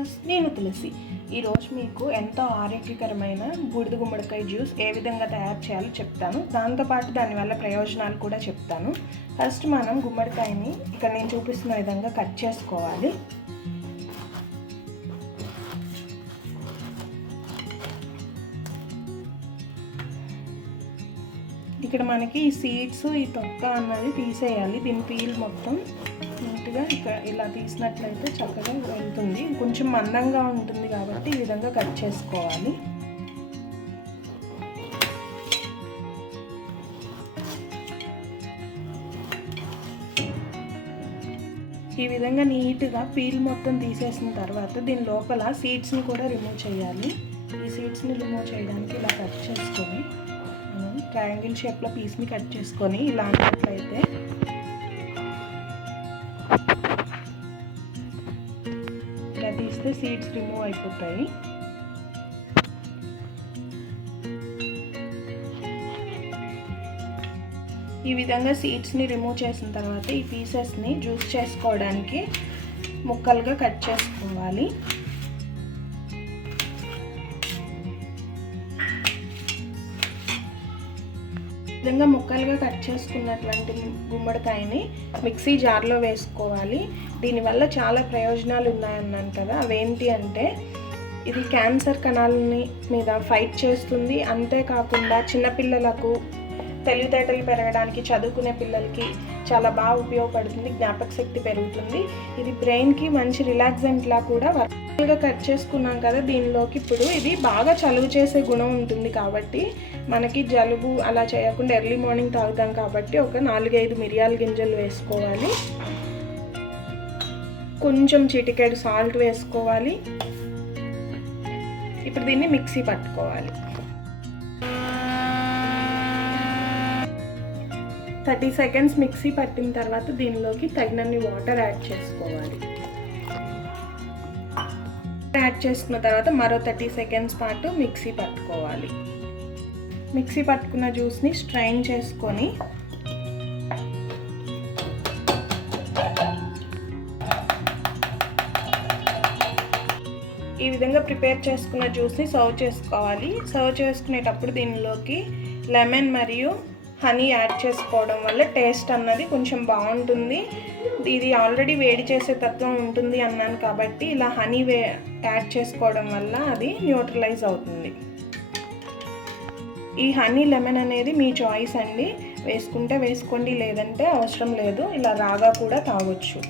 Viewers, నేను తులసి. ఈరోజు మీకు ఎంతో ఆరోగ్యకరమైన బూడిద గుమ్మడికాయ జ్యూస్ ఏ విధంగా తయారు చేయాలో చెప్తాను. దాంతోపాటు దానివల్ల ప్రయోజనాలు కూడా చెప్తాను. ఫస్ట్ మనం గుమ్మడికాయని ఇక్కడ నేను చూపిస్తున్న విధంగా కట్ చేసుకోవాలి. ఇక్కడ మనకి ఈ సీడ్స్, ఈ తొక్క అన్నది తీసేయాలి. దీని పీల్ మొత్తం నీట్గా ఇక్కడ ఇలా తీసినట్లయితే చక్కగా వెళ్తుంది. కొంచెం మందంగా ఉంటుంది కాబట్టి ఈ విధంగా కట్ చేసుకోవాలి. ఈ విధంగా నీట్గా పీల్ మొత్తం తీసేసిన తర్వాత దీని లోపల సీడ్స్ని కూడా రిమూవ్ చేయాలి. ఈ సీడ్స్ని రిమూవ్ చేయడానికి ఇలా కట్ చేసుకొని ట్రయాంగిల్ షేప్లో పీస్ని కట్ చేసుకొని ఇలా అన్నట్లయితే ఇలా తీస్తే సీడ్స్ రిమూవ్ అయిపోతాయి. ఈ విధంగా సీడ్స్ని రిమూవ్ చేసిన తర్వాత ఈ పీసెస్ని జ్యూస్ చేసుకోవడానికి ముక్కలుగా కట్ చేసుకోవాలి. ఈ విధంగా ముక్కలుగా కట్ చేసుకున్నటువంటి గుమ్మడికాయని మిక్సీ జార్లో వేసుకోవాలి. దీనివల్ల చాలా ప్రయోజనాలు ఉన్నాయన్నాను కదా, అవేంటి అంటే ఇది క్యాన్సర్ కణాలని మీద ఫైట్ చేస్తుంది. అంతేకాకుండా చిన్నపిల్లలకు తెలివితేటలు పెరగడానికి, చదువుకునే పిల్లలకి చాలా బాగా ఉపయోగపడుతుంది. జ్ఞాపక శక్తి పెరుగుతుంది. ఇది బ్రెయిన్కి మంచి రిలాక్సెంట్లా కూడా వర్క్గా కట్ చేసుకున్నాం కదా, దీనిలోకి ఇప్పుడు ఇది బాగా చలువ చేసే గుణం ఉంటుంది. కాబట్టి మనకి జలుబు అలా చేయకుండా ఎర్లీ మార్నింగ్ తాగుతాం కాబట్టి ఒక 4-5 మిరియాల గింజలు వేసుకోవాలి. కొంచెం చిటికెడు సాల్ట్ వేసుకోవాలి. ఇప్పుడు దీన్ని మిక్సీ పట్టుకోవాలి. 30 సెకండ్స్ మిక్సీ పట్టిన తర్వాత దీనిలోకి తగినన్ని వాటర్ యాడ్ చేసుకోవాలి. యాడ్ చేసుకున్న తర్వాత మరో 30 సెకండ్స్ పాటు మిక్సీ పట్టుకోవాలి. మిక్సీ పట్టుకున్న జ్యూస్ని స్ట్రైన్ చేసుకొని ఈ విధంగా ప్రిపేర్ చేసుకున్న జ్యూస్ని సర్వ్ చేసుకోవాలి. సర్వ్ చేసుకునేటప్పుడు దీనిలోకి లెమన్ మరియు హనీ యాడ్ చేసుకోవడం వల్ల టేస్ట్ అన్నది కొంచెం బాగుంటుంది. ఇది ఆల్రెడీ వేడి చేసే తత్వం ఉంటుంది అన్నాను కాబట్టి ఇలా హనీ యాడ్ చేసుకోవడం వల్ల అది న్యూట్రలైజ్ అవుతుంది. ఈ హనీ లెమన్ అనేది మీ చాయిస్ అండి. వేసుకుంటే వేసుకోండి, లేదంటే అవసరం లేదు. ఇలా రాగా కూడా తాగొచ్చు.